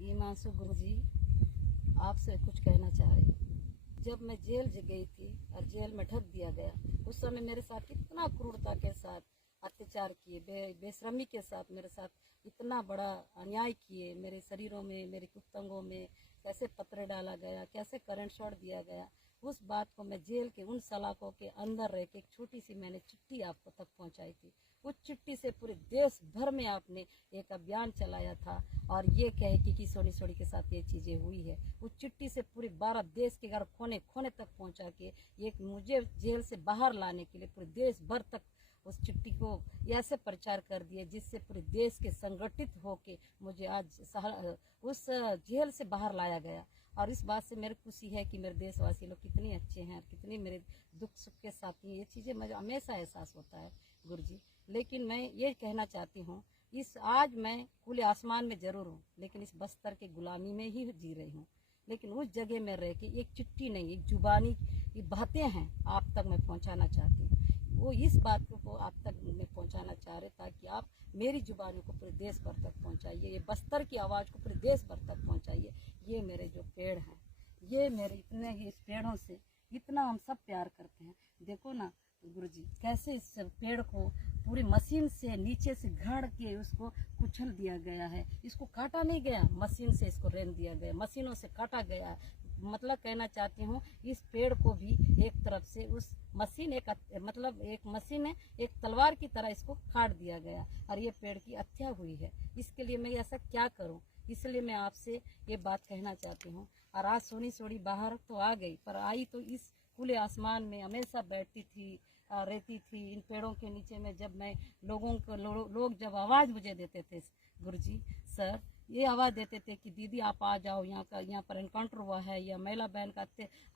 हिमांशु गुरुजी, आपसे कुछ कहना चाह रही हूँ। जब मैं जेल गई थी और जेल में ढक दिया गया, उस समय मेरे साथ कितना क्रूरता के साथ अत्याचार किए, बेशर्मी के साथ मेरे साथ इतना बड़ा अन्याय किए। मेरे शरीरों में, मेरे कुत्तंगों में कैसे पत्थर डाला गया, कैसे करंट शॉट दिया गया, उस बात को मैं जेल के उन सलाखों के अंदर रह के एक छोटी सी मैंने चिट्ठी आपको तक पहुंचाई थी। उस चिट्ठी से पूरे देश भर में आपने एक अभियान चलाया था और ये कहे कि सोनी सोनी के साथ ये चीजें हुई है। उस चिट्ठी से पूरे 12 देश के घर कोने कोने तक पहुंचा के एक मुझे जेल से बाहर लाने के लिए पूरे देश भर तक उस चिट्ठी को ऐसे प्रचार कर दिए जिससे पूरे देश के संगठित होके मुझे आज उस जेल से बाहर लाया गया। और इस बात से मेरे खुशी है कि मेरे देशवासी लोग कितने अच्छे हैं और कितने मेरे दुख सुख के साथी हैं। ये चीज़ें मुझे हमेशा एहसास होता है गुरुजी। लेकिन मैं ये कहना चाहती हूँ, आज मैं खुले आसमान में जरूर हूँ, लेकिन इस बस्तर के गुलामी में ही जी रही हूँ। लेकिन उस जगह में रह के एक चिट्ठी नहीं, एक जुबानी ये बातें हैं आप तक मैं पहुँचाना चाहती हूँ। वो इस बात को आप तक मैं पहुंचाना चाह रहे ताकि आप मेरी जुबानों को पूरे देश भर तक पहुंचाइए, ये बस्तर की आवाज़ को पूरे देश भर तक पहुंचाइए। ये मेरे जो पेड़ हैं, ये मेरे इतने ही, इस पेड़ों से इतना हम सब प्यार करते हैं। देखो ना गुरुजी, कैसे इस पेड़ को पूरी मशीन से नीचे से घड़ के उसको कुचल दिया गया है। इसको काटा नहीं गया, मशीन से इसको रेन दिया गया, मशीनों से काटा गया। मतलब कहना चाहती हूँ, इस पेड़ को भी एक तरफ से उस मशीन एक मशीन है, एक तलवार की तरह इसको काट दिया गया और ये पेड़ की हत्या हुई है। इसके लिए मैं ऐसा क्या करूं, इसलिए मैं आपसे ये बात कहना चाहती हूँ। और आज सोनी सोनी बाहर तो आ गई, पर आई तो इस खुले आसमान में हमेशा बैठती थी, रहती थी इन पेड़ों के नीचे में। जब मैं लोग जब आवाज़ मुझे देते थे गुरुजी सर, ये आवाज़ देते थे कि दीदी आप आ जाओ, यहाँ पर एनकाउंटर हुआ है या महिला बहन का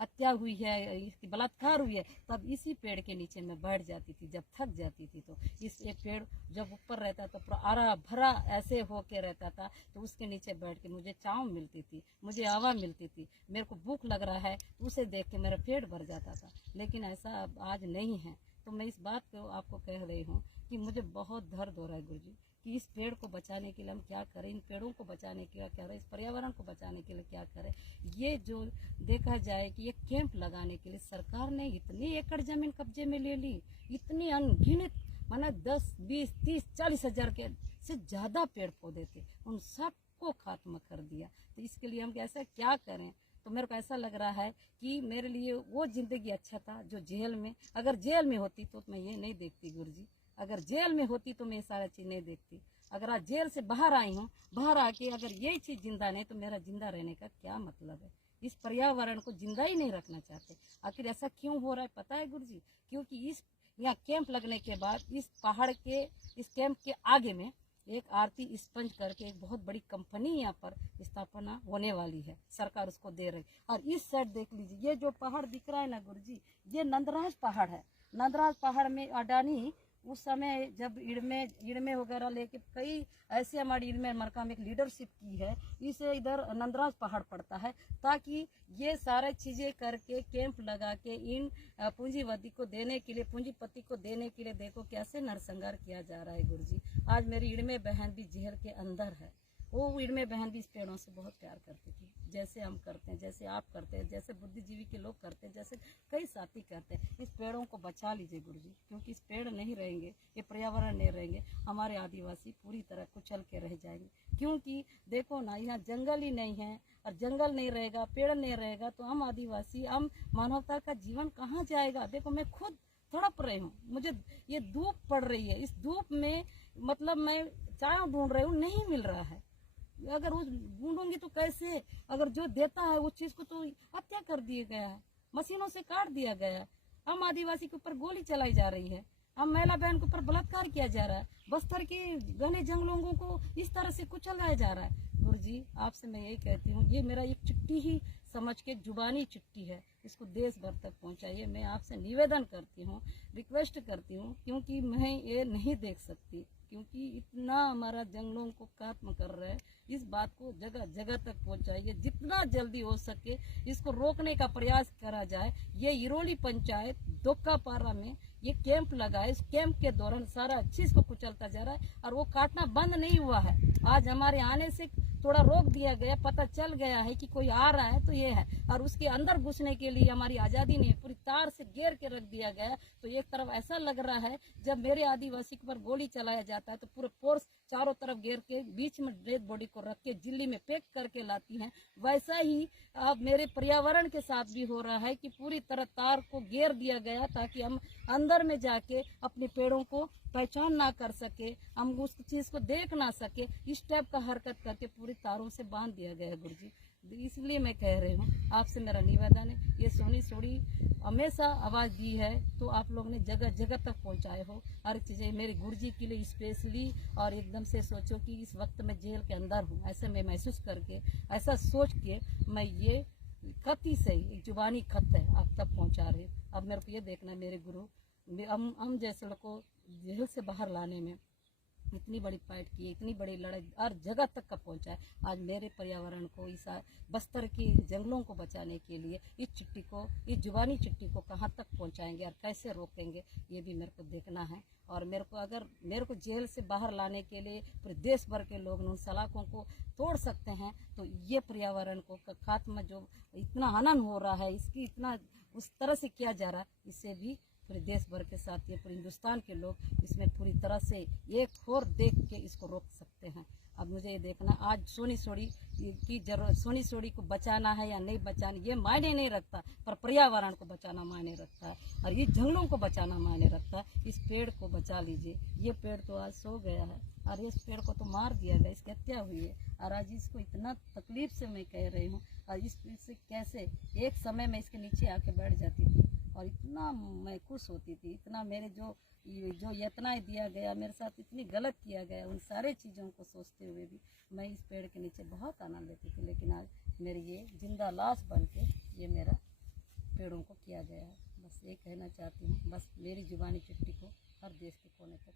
हत्या हुई है, इसकी बलात्कार हुई है, तब इसी पेड़ के नीचे मैं बैठ जाती थी। जब थक जाती थी तो इस एक पेड़ जब ऊपर रहता तो पूरा हरा भरा ऐसे होके रहता था, तो उसके नीचे बैठ के मुझे छाँव मिलती थी, मुझे हवा मिलती थी। मेरे को भूख लग रहा है तो उसे देख के मेरा पेट भर जाता था। लेकिन ऐसा अब आज नहीं है। तो मैं इस बात को आपको कह रही हूँ कि मुझे बहुत दर्द हो रहा है गुरुजी कि इस पेड़ को बचाने के लिए हम क्या करें, इन पेड़ों को बचाने के लिए क्या करें, इस पर्यावरण को बचाने के लिए क्या करें। ये जो देखा जाए कि ये कैंप लगाने के लिए सरकार ने इतनी एकड़ जमीन कब्जे में ले ली, इतनी अनगिनत माना 10, 20, 30, 40 हजार के से ज़्यादा पेड़ पौधे थे, उन सबको खात्मा कर दिया। तो इसके लिए हम कैसा क्या करें। तो मेरे को ऐसा लग रहा है कि मेरे लिए वो ज़िंदगी अच्छा था जो जेल में, अगर जेल में होती तो मैं ये नहीं देखती गुरुजी। अगर जेल में होती तो मैं ये सारा चीज़ नहीं देखती। अगर आज जेल से बाहर आई हूँ, बाहर आके अगर ये चीज़ जिंदा नहीं तो मेरा जिंदा रहने का क्या मतलब है। इस पर्यावरण को जिंदा ही नहीं रखना चाहते। आखिर ऐसा क्यों हो रहा है पता है गुरुजी? क्योंकि इस यहाँ कैंप लगने के बाद इस पहाड़ के इस कैंप के आगे में एक आरती स्पंज करके एक बहुत बड़ी कंपनी यहाँ पर स्थापना होने वाली है, सरकार उसको दे रही। और इस साइड देख लीजिए, ये जो पहाड़ दिख रहा है ना गुरुजी, ये नंदराज पहाड़ है। नंदराज पहाड़ में अडानी उस समय जब इड़मे वगैरह लेके कई ऐसे हमारी इड़मे मरका में एक लीडरशिप की है, इसे इधर नंदराज पहाड़ पड़ता है ताकि ये सारे चीज़ें करके कैंप लगा के इन पूंजीवादी को देने के लिए, पूंजीपति को देने के लिए देखो कैसे नरसंहार किया जा रहा है गुरुजी। आज मेरी इड़मे बहन भी जेल के अंदर है। वो इड़मे बहन भी इस पेड़ों से बहुत प्यार करती थी, जैसे हम करते हैं, जैसे आप करते हैं, जैसे बुद्धिजीवी के लोग करते हैं, जैसे कई साथी करते हैं। इस पेड़ों को बचा लीजिए गुरुजी, क्योंकि इस पेड़ नहीं रहेंगे, ये पर्यावरण नहीं रहेंगे, हमारे आदिवासी पूरी तरह कुचल के रह जाएंगे। क्योंकि देखो ना, यहाँ जंगल ही नहीं है और जंगल नहीं रहेगा, पेड़ नहीं रहेगा तो हम आदिवासी, हम मानवता का जीवन कहाँ जाएगा। देखो मैं खुद तड़प रही हूँ, मुझे ये धूप पड़ रही है, इस धूप में मतलब मैं चाय ढूंढ रही हूँ, नहीं मिल रहा है। अगर उस ढूंढूंगी तो कैसे, अगर जो देता है उस चीज को तो हत्या कर दिया गया है, मशीनों से काट दिया गया है। हम आदिवासी के ऊपर गोली चलाई जा रही है, हम महिला बहन के ऊपर बलात्कार किया जा रहा है, बस्तर के घने जंगलों को इस तरह से कुचलाया जा रहा है। गुरुजी आपसे मैं यही कहती हूँ, ये मेरा एक चिट्ठी ही समझ के जुबानी चिट्ठी है, इसको देश भर तक पहुँचाइए। मैं आपसे निवेदन करती हूँ, रिक्वेस्ट करती हूँ, क्योंकि मैं ये नहीं देख सकती, क्योंकि इतना हमारा जंगलों को खत्म कर रहे हैं। इस बात को जगह जगह तक पहुंचाइए, जितना जल्दी हो सके इसको रोकने का प्रयास करा जाए। ये इरोली पंचायत दोक्कापारा में ये कैंप लगा है, इस कैंप के दौरान सारा चीज को कुचलता जा रहा है और वो काटना बंद नहीं हुआ है। आज हमारे आने से थोड़ा रोक दिया गया, पता चल गया है कि कोई आ रहा है तो ये है, और उसके अंदर घुसने के लिए हमारी आजादी नहीं, पूरी तार से घेर के रख दिया गया। तो एक तरफ ऐसा लग रहा है जब मेरे आदिवासी के ऊपर गोली चलाया जाता है तो पूरे फोर्स चारों तरफ घेर के बीच में डेड बॉडी को रख के जिल्ली में पैक करके लाती हैं, वैसा ही अब मेरे पर्यावरण के साथ भी हो रहा है कि पूरी तरह तार को घेर दिया गया ताकि हम अंदर में जाके अपने पेड़ों को पहचान ना कर सके, हम उस चीज को देख ना सके, इस टाइप का हरकत करके पूरी तारों से बांध दिया गया गुरुजी। इसलिए मैं कह रही हूँ, आपसे मेरा निवेदन है, ये सोनी सोड़ी हमेशा आवाज दी है तो आप लोग ने जगह जगह तक पहुंचाए हो हर चीजें मेरे गुरुजी के लिए स्पेशली। और एकदम से सोचो कि इस वक्त मैं जेल के अंदर हूँ, ऐसे मैं महसूस करके, ऐसा सोच के मैं ये खत ही से एक जुबानी खत है आप तक पहुंचा रही। अब मेरे को ये देखना, मेरे गुरु हम जैसे लोग को जेल से बाहर लाने में इतनी बड़ी फाइट की, इतनी बड़ी लड़ाई हर जगह तक का पहुंचा है। आज मेरे पर्यावरण को, इस बस्तर की जंगलों को बचाने के लिए इस चिट्ठी को, इस जुबानी चिट्ठी को कहाँ तक पहुंचाएंगे और कैसे रोकेंगे, ये भी मेरे को देखना है। और मेरे को अगर मेरे को जेल से बाहर लाने के लिए पूरे देश भर के लोग उन सलाखों को तोड़ सकते हैं तो ये पर्यावरण को खात्मा जो इतना हनन हो रहा है, इसकी इतना उस तरह से किया जा रहा है, इससे भी पूरे देश भर के साथ ये पूरे हिंदुस्तान के लोग इसमें पूरी तरह से एक और देख के इसको रोक सकते हैं। अब मुझे ये देखना, आज सोनी सोड़ी की जरूरत, सोनी सोड़ी को बचाना है या नहीं बचाना ये मायने नहीं रखता, पर पर्यावरण को बचाना मायने रखता है और ये जंगलों को बचाना मायने रखता है। इस पेड़ को बचा लीजिए, ये पेड़ तो आज सो गया है और इस पेड़ को तो मार दिया गया, इसकी हत्या हुई है और आज इसको इतना तकलीफ से मैं कह रही हूँ। और इससे कैसे एक समय में इसके नीचे आके बैठ जाती थी और इतना मैं खुश होती थी, इतना मेरे जो यतना दिया गया, मेरे साथ इतनी गलत किया गया, उन सारे चीज़ों को सोचते हुए भी मैं इस पेड़ के नीचे बहुत आनंद लेती थी। लेकिन आज मेरी ये जिंदा लाश बन के ये मेरा पेड़ों को किया गया है। बस ये कहना चाहती हूँ, बस मेरी जुबानी चिट्ठी को हर देश के कोने तक